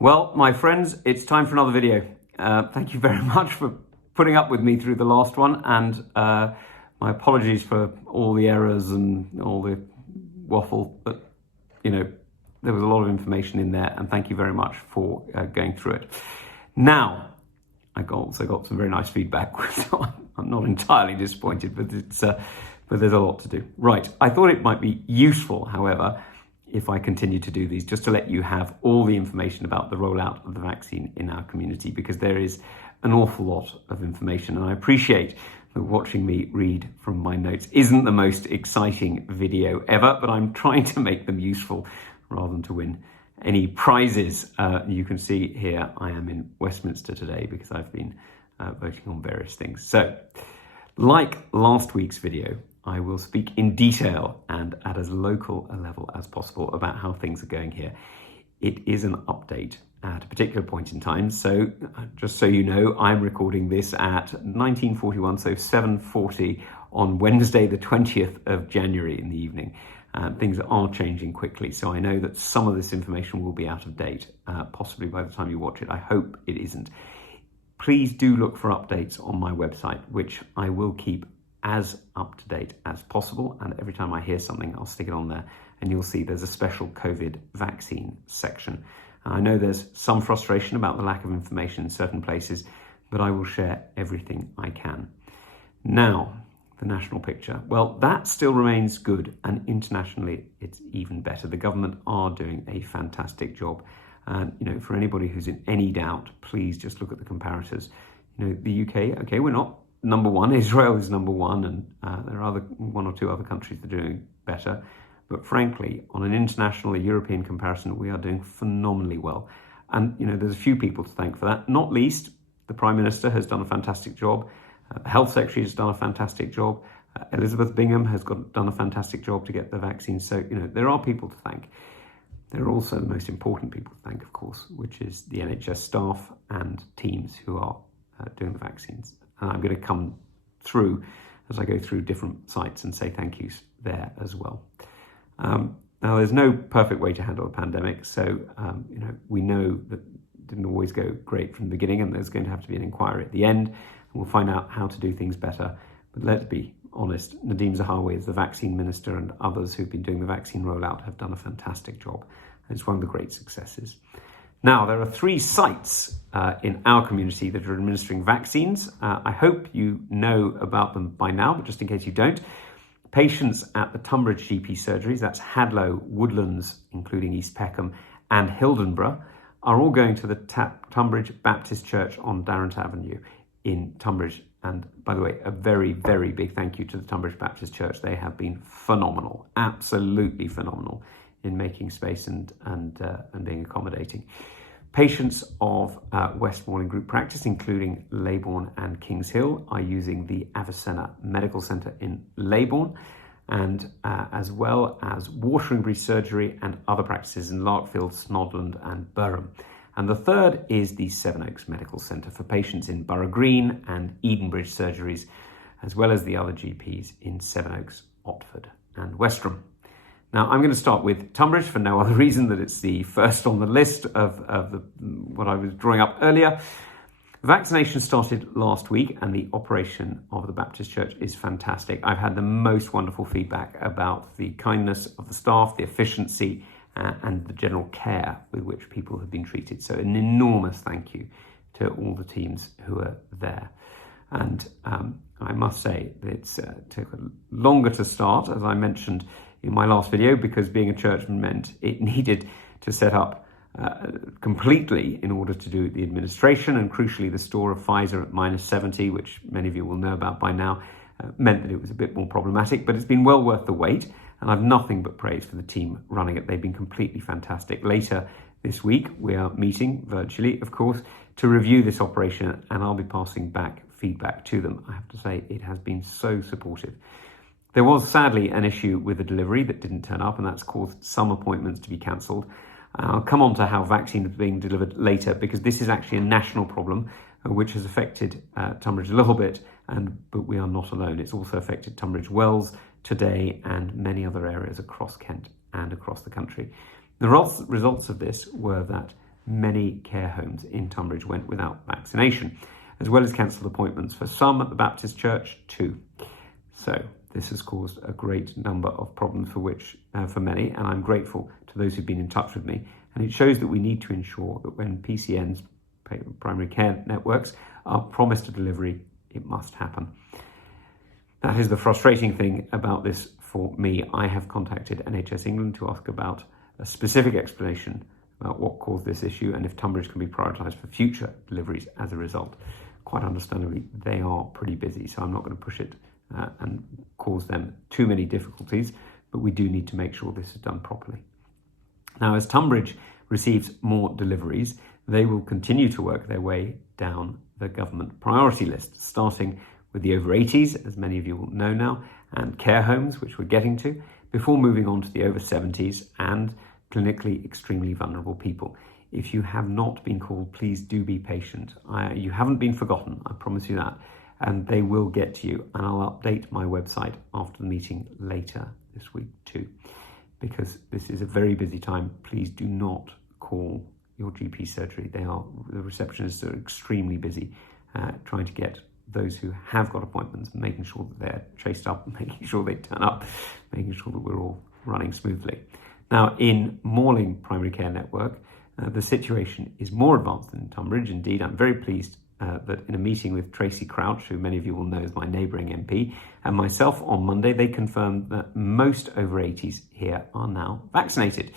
Well, my friends, it's time for another video. Thank you very much for putting up with me through the last one, and my apologies for all the errors and all the waffle, but there was a lot of information in there, and thank you very much for going through it. Now, I also got some very nice feedback, so I'm not entirely disappointed, but there's a lot to do. Right, I thought it might be useful, however, if I continue to do these, just to let you have all the information about the rollout of the vaccine in our community, because there is an awful lot of information, and I appreciate that watching me read from my notes isn't the most exciting video ever, but I'm trying to make them useful rather than to win any prizes. You can see here I am in Westminster today because I've been voting on various things. So, like last week's video, I will speak in detail and at as local a level as possible about how things are going here. It is an update at a particular point in time. So just so you know, I'm recording this at 1941, so 7:40 on Wednesday, the 20th of January in the evening. Things are changing quickly. So I know that some of this information will be out of date, possibly by the time you watch it. I hope it isn't. Please do look for updates on my website, which I will keep as up to date as possible, and every time I hear something I'll stick it on there, and you'll see there's a special COVID vaccine section. I know there's some frustration about the lack of information in certain places, but I will share everything I can. Now, the national picture. Well, that still remains good, and internationally it's even better. The government are doing a fantastic job. And for anybody who's in any doubt, please just look at the comparators. The UK, okay, we're not number one. Israel is number one, and there are one or two other countries that are doing better. But frankly, on an international, European comparison, we are doing phenomenally well. And there's a few people to thank for that. Not least, the Prime Minister has done a fantastic job. The Health Secretary has done a fantastic job. Elizabeth Bingham has done a fantastic job to get the vaccine. So there are people to thank. There are also the most important people to thank, of course, which is the NHS staff and teams who are doing the vaccines. And I'm going to come through as I go through different sites and say thank yous there as well. Now, there's no perfect way to handle a pandemic. So, we know that it didn't always go great from the beginning, and there's going to have to be an inquiry at the end. And we'll find out how to do things better. But let's be honest, Nadhim Zahawi is the vaccine minister, and others who've been doing the vaccine rollout have done a fantastic job. And it's one of the great successes. Now, there are 3 sites in our community that are administering vaccines. I hope you know about them by now, but just in case you don't, patients at the Tunbridge GP surgeries, that's Hadlow, Woodlands, including East Peckham, and Hildenborough, are all going to the Tonbridge Baptist Church on Darrant Avenue in Tunbridge. And by the way, a very, very big thank you to the Tunbridge Baptist Church. They have been phenomenal, absolutely phenomenal in making space and being accommodating. Patients of West Malling Group Practice, including Leybourne and Kings Hill, are using the Avicenna Medical Centre in Leybourne, and as well as Wateringbury Surgery and other practices in Larkfield, Snodland and Burham. And the third is the Sevenoaks Medical Centre for patients in Borough Green and Edenbridge surgeries, as well as the other GPs in Sevenoaks, Otford and Westerham. Now, I'm going to start with Tunbridge for no other reason that it's the first on the list of what I was drawing up earlier. Vaccination started last week, and the operation of the Baptist Church is fantastic. I've had the most wonderful feedback about the kindness of the staff, the efficiency, and the general care with which people have been treated. So an enormous thank you to all the teams who are there. And I must say that it took longer to start, as I mentioned in my last video, because being a churchman meant it needed to set up completely in order to do the administration, and crucially the store of Pfizer at -70, which many of you will know about by now, meant that it was a bit more problematic, but it's been well worth the wait, and I've nothing but praise for the team running it. They've been completely fantastic. Later this week, we are meeting virtually, of course, to review this operation, and I'll be passing back feedback to them. I have to say, it has been so supportive. There was sadly an issue with the delivery that didn't turn up, and that's caused some appointments to be cancelled. I'll come on to how vaccine is being delivered later, because this is actually a national problem which has affected Tunbridge a little bit, but we are not alone. It's also affected Tunbridge Wells today and many other areas across Kent and across the country. The results of this were that many care homes in Tunbridge went without vaccination, as well as cancelled appointments for some at the Baptist Church too. So this has caused a great number of problems for many, and I'm grateful to those who've been in touch with me. And it shows that we need to ensure that when PCNs, primary care networks, are promised a delivery, it must happen. That is the frustrating thing about this for me. I have contacted NHS England to ask about a specific explanation about what caused this issue and if Tunbridge can be prioritised for future deliveries as a result. Quite understandably, they are pretty busy, so I'm not going to push it and cause them too many difficulties, but we do need to make sure this is done properly. Now, as Tunbridge receives more deliveries, they will continue to work their way down the government priority list, starting with the over 80s, as many of you will know now, and care homes, which we're getting to, before moving on to the over 70s and clinically extremely vulnerable people. If you have not been called, please do be patient. You haven't been forgotten, I promise you that, and they will get to you. And I'll update my website after the meeting later this week too, because this is a very busy time. Please do not call your GP surgery. The receptionists are extremely busy trying to get those who have got appointments, making sure that they're chased up, making sure they turn up, making sure that we're all running smoothly. Now, in Malling Primary Care Network, the situation is more advanced than in Tonbridge. Indeed, I'm very pleased that in a meeting with Tracy Crouch, who many of you will know is my neighbouring MP, and myself on Monday, they confirmed that most over 80s here are now vaccinated.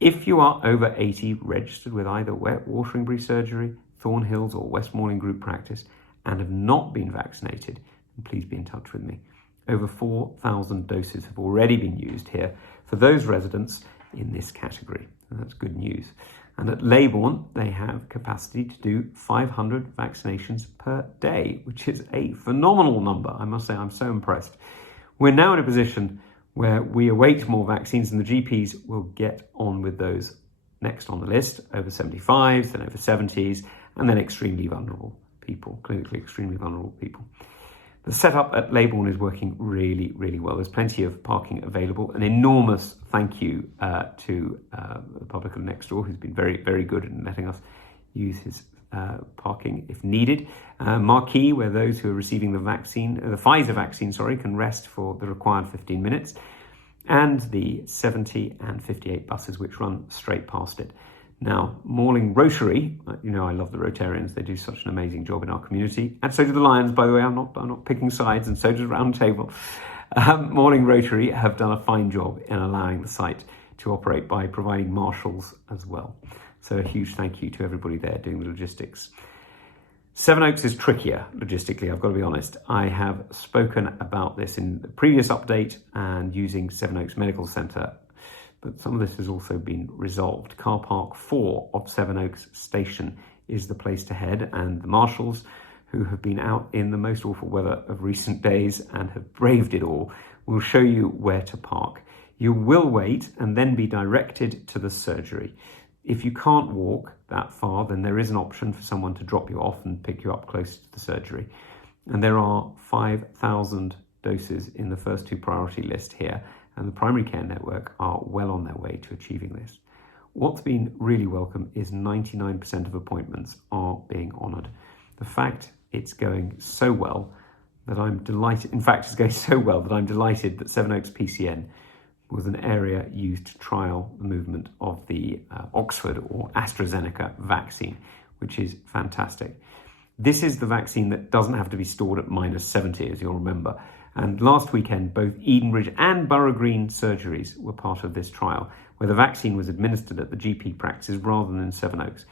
If you are over 80, registered with either Wateringbury Surgery, Thornhills or West Malling Group Practice, and have not been vaccinated, then please be in touch with me. Over 4,000 doses have already been used here for those residents in this category. And that's good news. And at Leybourne, they have capacity to do 500 vaccinations per day, which is a phenomenal number. I must say, I'm so impressed. We're now in a position where we await more vaccines, and the GPs will get on with those next on the list, over 75s, then over 70s, and then extremely vulnerable people, clinically extremely vulnerable people. The setup at Leybourne is working really, really well. There's plenty of parking available. An enormous thank you to the publican next door, who's been very, very good in letting us use his parking if needed. Marquee, where those who are receiving the Pfizer vaccine, can rest for the required 15 minutes. And the 70 and 58 buses which run straight past it. Now, Malling Rotary, I love the Rotarians. They do such an amazing job in our community. And so do the Lions, by the way. I'm not picking sides, and so does Round Table. Malling Rotary have done a fine job in allowing the site to operate by providing marshals as well. So a huge thank you to everybody there doing the logistics. Sevenoaks is trickier logistically, I've got to be honest. I have spoken about this in the previous update and using Sevenoaks Medical Centre, but some of this has also been resolved. Car Park 4 of Sevenoaks Station is the place to head, and the marshals, who have been out in the most awful weather of recent days and have braved it all, will show you where to park. You will wait and then be directed to the surgery. If you can't walk that far, then there is an option for someone to drop you off and pick you up close to the surgery. And there are 5,000 doses in the first two priority list here, and the primary care network are well on their way to achieving this. What's been really welcome is 99% of appointments are being honoured. The fact it's going so well that I'm delighted, in fact, it's going so well that I'm delighted that Sevenoaks PCN was an area used to trial the movement of the Oxford or AstraZeneca vaccine, which is fantastic. This is the vaccine that doesn't have to be stored at -70, as you'll remember. And last weekend, both Edenbridge and Borough Green surgeries were part of this trial, where the vaccine was administered at the GP practices rather than in Sevenoaks.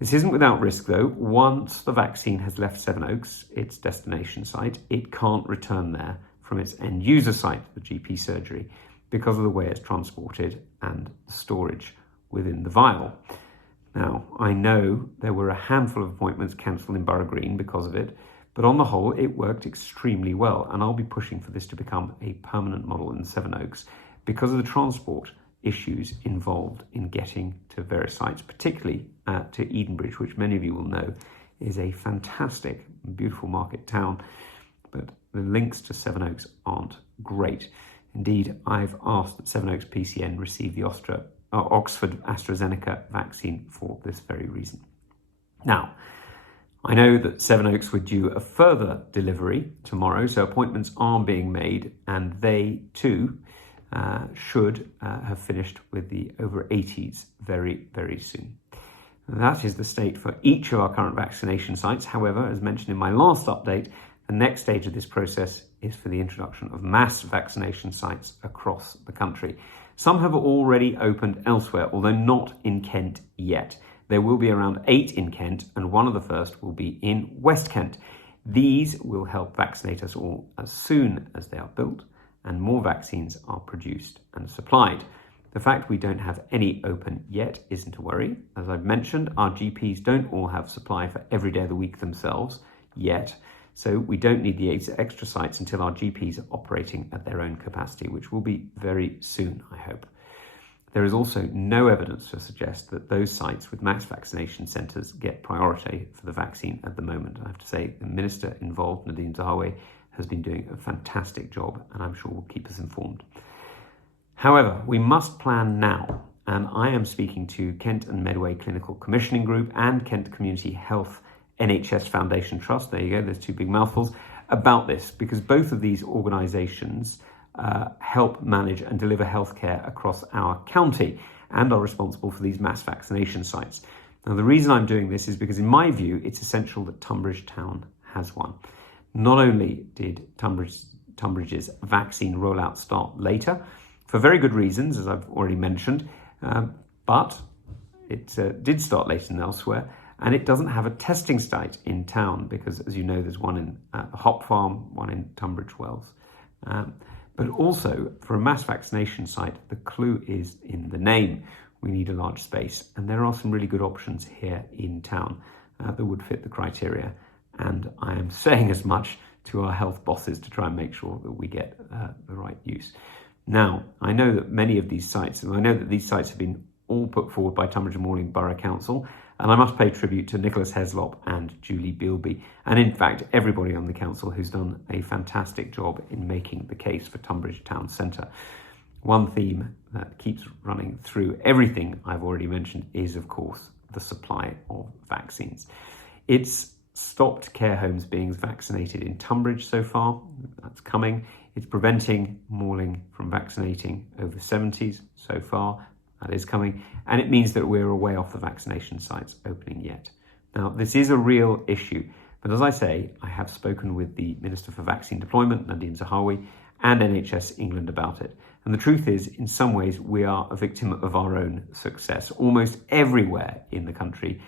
This isn't without risk, though. Once the vaccine has left Sevenoaks, its destination site, it can't return there from its end user site, the GP surgery, because of the way it's transported and the storage within the vial. Now, I know there were a handful of appointments cancelled in Borough Green because of it, but on the whole, it worked extremely well, and I'll be pushing for this to become a permanent model in Sevenoaks because of the transport issues involved in getting to various sites, particularly to Edenbridge, which many of you will know is a fantastic, beautiful market town, but the links to Sevenoaks aren't great. Indeed, I've asked that Sevenoaks PCN receive the Oxford AstraZeneca vaccine for this very reason. Now, I know that Sevenoaks were due a further delivery tomorrow, so appointments are being made, and they too should have finished with the over 80s very, very soon. That is the state for each of our current vaccination sites. However, as mentioned in my last update, the next stage of this process is for the introduction of mass vaccination sites across the country. Some have already opened elsewhere, although not in Kent yet. There will be around 8 in Kent, and one of the first will be in West Kent. These will help vaccinate us all as soon as they are built and more vaccines are produced and supplied. The fact we don't have any open yet isn't a worry. As I've mentioned, our GPs don't all have supply for every day of the week themselves yet, so we don't need the 8 extra sites until our GPs are operating at their own capacity, which will be very soon, I hope. There is also no evidence to suggest that those sites with mass vaccination centres get priority for the vaccine at the moment. I have to say the minister involved, Nadine Zahawi, has been doing a fantastic job, and I'm sure will keep us informed. However, we must plan now, and I am speaking to Kent and Medway Clinical Commissioning Group and Kent Community Health NHS Foundation Trust, there you go, there's 2 big mouthfuls, about this, because both of these organisations help manage and deliver healthcare across our county and are responsible for these mass vaccination sites. Now, the reason I'm doing this is because, in my view, it's essential that Tunbridge Town has one. Not only did Tunbridge's vaccine rollout start later, for very good reasons, as I've already mentioned, but it did start later than elsewhere, and it doesn't have a testing site in town because, as you know, there's one in the Hop Farm, one in Tunbridge Wells. But also, for a mass vaccination site, the clue is in the name. We need a large space, and there are some really good options here in town that would fit the criteria. And I am saying as much to our health bosses to try and make sure that we get the right use. Now, I know that many of these sites, and I know that these sites have been all put forward by Tonbridge and Malling Borough Council, and I must pay tribute to Nicholas Heslop and Julie Bealby, and in fact everybody on the council who's done a fantastic job in making the case for Tunbridge Town Centre. One theme that keeps running through everything I've already mentioned is, of course, the supply of vaccines. It's stopped care homes being vaccinated in Tunbridge so far. That's coming. It's preventing Malling from vaccinating over 70s so far. That is coming. And it means that we're a way off the vaccination sites opening yet. Now, this is a real issue. But as I say, I have spoken with the Minister for Vaccine Deployment, Nadine Zahawi, and NHS England about it. And the truth is, in some ways, we are a victim of our own success. Almost everywhere in the country,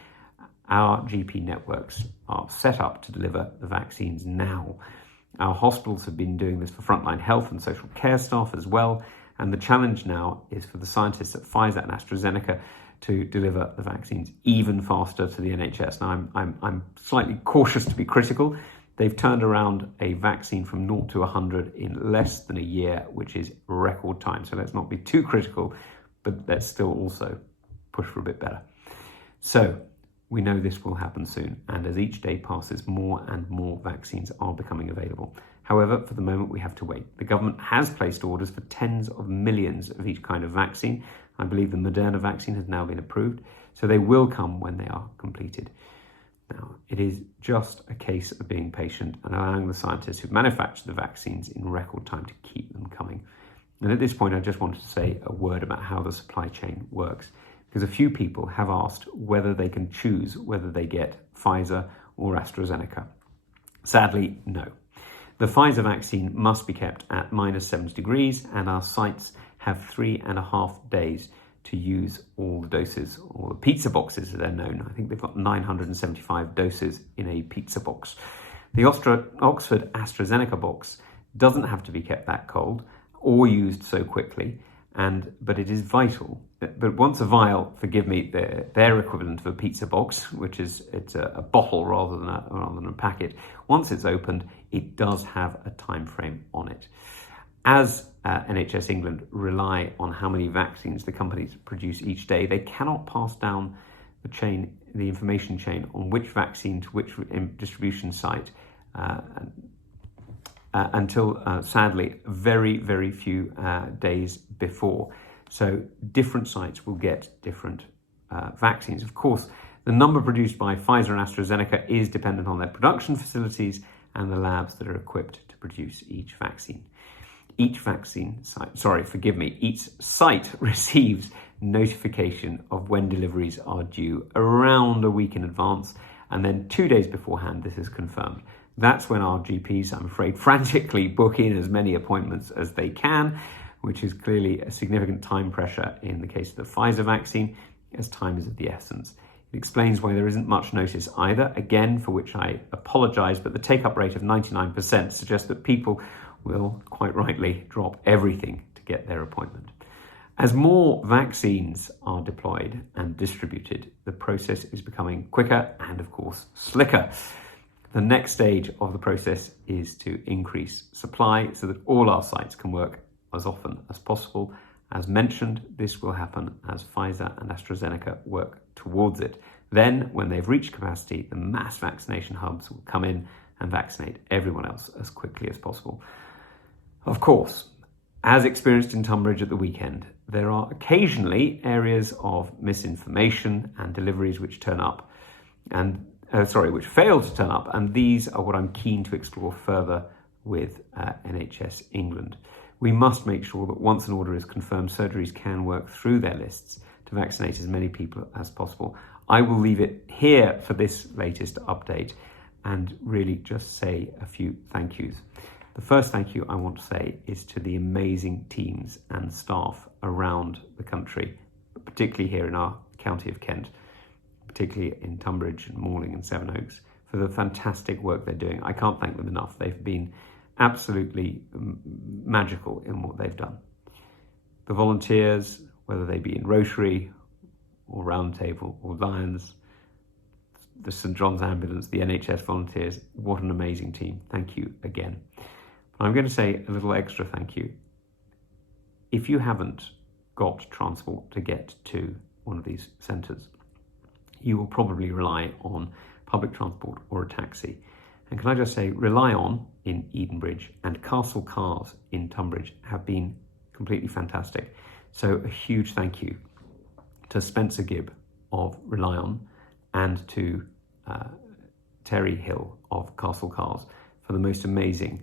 our GP networks are set up to deliver the vaccines now. Our hospitals have been doing this for frontline health and social care staff as well. And the challenge now is for the scientists at Pfizer and AstraZeneca to deliver the vaccines even faster to the NHS. Now, I'm slightly cautious to be critical. They've turned around a vaccine from 0 to 100 in less than a year, which is record time. So let's not be too critical, but let's still also push for a bit better. So we know this will happen soon. And as each day passes, more and more vaccines are becoming available. However, for the moment, we have to wait. The government has placed orders for tens of millions of each kind of vaccine. I believe the Moderna vaccine has now been approved, so they will come when they are completed. Now, it is just a case of being patient and allowing the scientists who manufacture the vaccines in record time to keep them coming. And at this point, I just wanted to say a word about how the supply chain works, because a few people have asked whether they can choose whether they get Pfizer or AstraZeneca. Sadly, no. The Pfizer vaccine must be kept at -70 degrees, and our sites have 3.5 days to use all the doses, or the pizza boxes as they're known. I think they've got 975 doses in a pizza box. The Oxford AstraZeneca box doesn't have to be kept that cold or used so quickly, but it is vital. But once a vial, forgive me, their equivalent of a pizza box, which is it's a bottle rather than a packet, once it's opened, it does have a time frame on it. As NHS England rely on how many vaccines the companies produce each day, they cannot pass down the information chain on which vaccine to which distribution site until, sadly, very, very few days before. So different sites will get different vaccines. Of course, the number produced by Pfizer and AstraZeneca is dependent on their production facilities and the labs that are equipped to produce each vaccine. Each site receives notification of when deliveries are due around a week in advance, and then 2 days beforehand this is confirmed. That's when our GPs, I'm afraid, frantically book in as many appointments as they can, which is clearly a significant time pressure in the case of the Pfizer vaccine, as time is of the essence. It explains why there isn't much notice either, again, for which I apologise, but the take-up rate of 99% suggests that people will, quite rightly, drop everything to get their appointment. As more vaccines are deployed and distributed, the process is becoming quicker and, of course, slicker. The next stage of the process is to increase supply so that all our sites can work as often as possible. As mentioned, this will happen as Pfizer and AstraZeneca work towards it. Then, when they've reached capacity, the mass vaccination hubs will come in and vaccinate everyone else as quickly as possible. Of course, as experienced in Tonbridge at the weekend, there are occasionally areas of misinformation and deliveries which which fail to turn up, and these are what I'm keen to explore further with NHS England. We must make sure that once an order is confirmed, surgeries can work through their lists to vaccinate as many people as possible. I will leave it here for this latest update and really just say a few thank yous. The first thank you I want to say is to the amazing teams and staff around the country, particularly here in our county of Kent, particularly in Tonbridge and Malling and Sevenoaks, for the fantastic work they're doing. I can't thank them enough. They've been absolutely magical in what they've done. The volunteers, whether they be in Rotary or Roundtable or Lions, the St John's Ambulance, the NHS volunteers, what an amazing team. Thank you again. I'm going to say a little extra thank you. If you haven't got transport to get to one of these centres, you will probably rely on public transport or a taxi. And can I just say, Rely On in Edenbridge and Castle Cars in Tunbridge have been completely fantastic. So a huge thank you to Spencer Gibb of Rely On and to Terry Hill of Castle Cars for the most amazing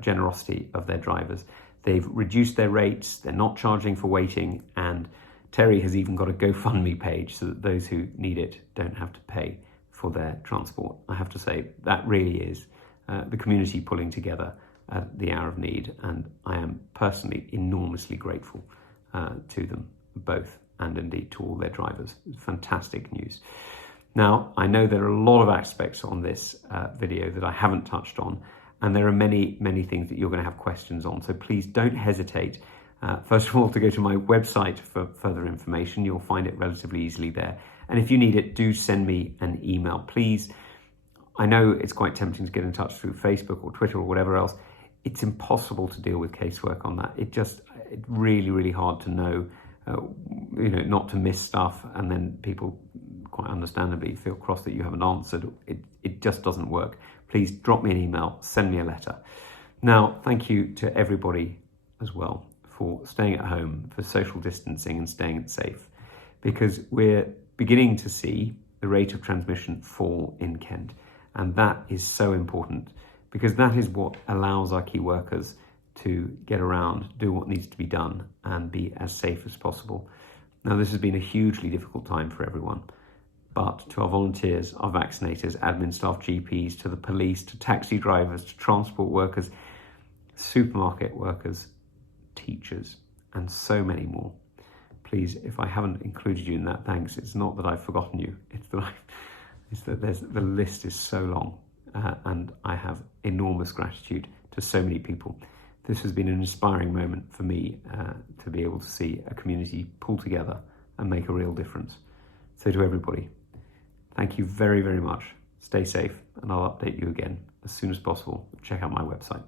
generosity of their drivers. They've reduced their rates, they're not charging for waiting, and Terry has even got a GoFundMe page so that those who need it don't have to pay for their transport. I have to say, that really is the community pulling together at the hour of need, and I am personally enormously grateful to them both, and indeed to all their drivers. It's fantastic news. Now, I know there are a lot of aspects on this video that I haven't touched on, and there are many, many things that you're going to have questions on, so please don't hesitate. First of all, to go to my website for further information. You'll find it relatively easily there. And if you need it, do send me an email, please. I know it's quite tempting to get in touch through Facebook or Twitter or whatever else. It's impossible to deal with casework on that. It's really, really hard to know, not to miss stuff, and then people quite understandably feel cross that you haven't answered. It just doesn't work. Please drop me an email, send me a letter. Now, thank you to everybody as well for staying at home, for social distancing and staying safe, because we're beginning to see the rate of transmission fall in Kent. And that is so important, because that is what allows our key workers to get around, do what needs to be done, and be as safe as possible. Now, this has been a hugely difficult time for everyone, but to our volunteers, our vaccinators, admin staff, GPs, to the police, to taxi drivers, to transport workers, supermarket workers, teachers, and so many more. Please, if I haven't included you in that, thanks. It's not that I've forgotten you. It's that the list is so long, and I have enormous gratitude to so many people. This has been an inspiring moment for me to be able to see a community pull together and make a real difference. So to everybody, thank you very, very much. Stay safe, and I'll update you again as soon as possible. Check out my website.